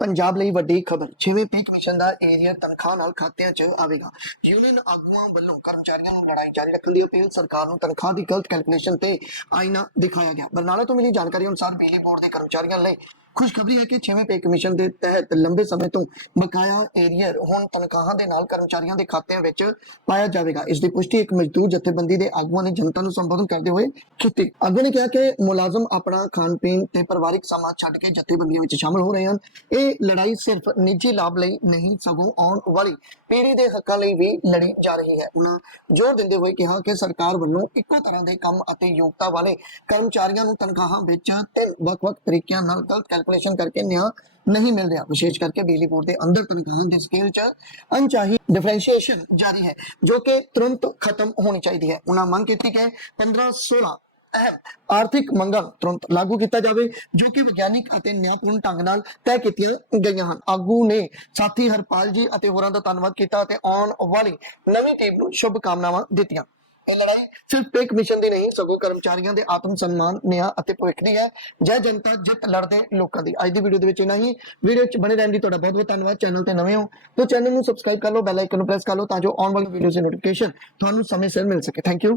ਪੰਜਾਬ ਲਈ ਵੱਡੀ ਖਬਰ, ਛੇਵੇਂ ਪੀ ਕਮਿਸ਼ਨ ਦਾ ਏਰੀਆ ਤਨਖਾਹ ਨਾਲ ਖਾਤਿਆਂ 'ਚ ਆਵੇਗਾ। ਯੂਨੀਅਨ ਆਗੂਆਂ ਵੱਲੋਂ ਕਰਮਚਾਰੀਆਂ ਨੂੰ ਲੜਾਈ ਜਾਰੀ ਰੱਖਣ ਦੀ ਅਪੀਲ, ਸਰਕਾਰ ਨੂੰ ਤਨਖਾਹ ਦੀ ਗਲਤ ਕੈਲਕੂਲੇਸ਼ਨ ਤੇ ਆਈਨਾ ਦਿਖਾਇਆ ਗਿਆ। ਬਰਨਾਲਾ ਤੋਂ ਮਿਲੀ ਜਾਣਕਾਰੀ ਅਨੁਸਾਰ ਬਿਜਲੀ ਬੋਰਡ ਦੇ ਕਰਮਚਾਰੀਆਂ ਲਈ ਖੁਸ਼ਖਬਰੀ ਹੈ ਕਿ ਛੇਵੇਂ ਪੇ ਕਮਿਸ਼ਨ ਦੇ ਤਹਿਤ ਲੰਬੇ ਸਮੇਂ ਤੋਂ ਬਕਾਇਆ ਏਰੀਅਰ ਹੁਣ ਤਨਖਾਹਾਂ ਦੇ ਨਾਲ ਕਰਮਚਾਰੀਆਂ ਦੇ ਖਾਤਿਆਂ ਵਿੱਚ ਪਾਇਆ ਜਾਵੇਗਾ। ਇਸ ਦੀ ਪੁਸ਼ਟੀ ਇੱਕ ਮਜ਼ਦੂਰ ਜਥੇਬੰਦੀ ਦੇ ਆਗੂਆਂ ਨੇ ਜਨਤਾ ਨੂੰ ਸੰਬੋਧਨ ਕਰਦੇ ਹੋਏ ਕੀਤੀ। ਆਗੂ ਨੇ ਕਿਹਾ ਕਿ ਮੁਲਾਜ਼ਮ ਆਪਣਾ ਖਾਣ ਪੀਣ ਤੇ ਪਰਿਵਾਰਿਕ ਸਮਾਂ ਛੱਡ ਕੇ ਜਥੇਬੰਦੀਆਂ ਵਿੱਚ ਸ਼ਾਮਲ ਹੋ ਰਹੇ ਹਨ। ਇਹ ਲੜਾਈ ਸਿਰਫ ਨਿੱਜੀ ਲਾਭ ਲਈ ਨਹੀਂ, ਸਗੋਂ ਆਉਣ ਵਾਲੀ ਪੀੜ੍ਹੀ ਦੇ ਹੱਕਾਂ ਲਈ ਵੀ ਲੜੀ ਜਾ ਰਹੀ ਹੈ। ਉਹਨਾਂ ਜ਼ੋਰ ਦਿੰਦੇ ਹੋਏ ਕਿਹਾ ਕਿ ਸਰਕਾਰ ਵੱਲੋਂ ਇੱਕੋ ਤਰ੍ਹਾਂ ਦੇ ਕੰਮ ਅਤੇ ਯੋਗਤਾ ਵਾਲੇ ਕਰਮਚਾਰੀਆਂ ਨੂੰ ਤਨਖਾਹਾਂ ਵਿੱਚ ਤਿੰਨ ਵੱਖ-ਵੱਖ ਤਰੀਕਿਆਂ ਨਾਲ ਗਲਤ ਕੈਲਕੂਲੇਸ਼ਨ ਕਰਕੇ ਨਿਆਂ ਨਹੀਂ ਮਿਲ ਰਿਹਾ। ਵਿਸ਼ੇਸ਼ ਕਰਕੇ ਬਿਜਲੀ ਬੋਰਡ ਦੇ ਅੰਦਰ ਤਨਖਾਹਾਂ ਦੇ ਸਕੇਲ 'ਚ ਅਣਚਾਹੀ ਡਿਫਰੈਂਸ਼ੀਏਸ਼ਨ ਜਾਰੀ ਹੈ, ਜੋ ਕਿ ਤੁਰੰਤ ਖਤਮ ਹੋਣੀ ਚਾਹੀਦੀ ਹੈ। ਉਹਨਾਂ ਮੰਗ ਕੀਤੀ ਕਿ 15 16 ਅਹਿਮ ਆਰਥਿਕ ਮੰਗਾਂ ਨੂੰ ਤੁਰੰਤ ਲਾਗੂ ਕੀਤਾ ਜਾਵੇ, ਜੋ ਕਿ ਵਿਗਿਆਨਿਕ ਅਤੇ ਨਿਆਂਪੂਰਨ ਢੰਗ ਨਾਲ ਤੈਅ ਕੀਤੀਆਂ ਗਈਆਂ ਹਨ। ਆਗੂ ਨੇ ਸਾਥੀ ਹਰਪਾਲ ਜੀ ਅਤੇ ਹੋਰਾਂ ਦਾ ਧੰਨਵਾਦ ਕੀਤਾ ਅਤੇ ਆਉਣ ਵਾਲੀ ਨਵੀਂ ਟੀਮ ਨੂੰ ਸ਼ੁਭ ਕਾਮਨਾਵਾਂ ਦਿੱਤੀਆਂ। ਇਹ ਲੜਾਈ ਸਿਰਫ ਪੇ ਕਮਿਸ਼ਨ ਦੀ ਨਹੀਂ, ਸਗੋਂ ਕਰਮਚਾਰੀਆਂ ਦੇ ਆਤਮ ਸਨਮਾਨ, ਨਿਆਂ ਅਤੇ ਭਵਿੱਖ ਦੀ ਹੈ। ਜੈ ਜਨਤਾ, ਜਿੱਤ ਲੜਦੇ ਲੋਕਾਂ ਦੀ। ਅੱਜ ਦੀ ਵੀਡੀਓ ਦੇ ਵਿੱਚ ਇਨਾ ਹੀ। ਵੀਡੀਓ 'ਚ ਬਣੇ ਰਹਿਣ ਲਈ ਤੁਹਾਡਾ ਬਹੁਤ ਬਹੁਤ ਧੰਨਵਾਦ। ਚੈਨਲ ਤੇ ਨਵੇਂ ਹੋ ਤਾਂ ਚੈਨਲ ਨੂੰ ਸਬਸਕ੍ਰਾਈਬ ਕਰ ਲਓ ਬੈਲ ਆਈਕਨ ਨੂੰ ਪ੍ਰੈਸ ਕਰ ਲਓ ਤਾਂ ਜੋ ਆਉਣ ਵਾਲੀ ਵੀਡੀਓ ਦੀ ਨੋਟੀਫਿਕੇਸ਼ਨ ਤੁਹਾਨੂੰ ਸਮੇਂ ਸਿਰ ਮਿਲ ਸਕੇ। Thank you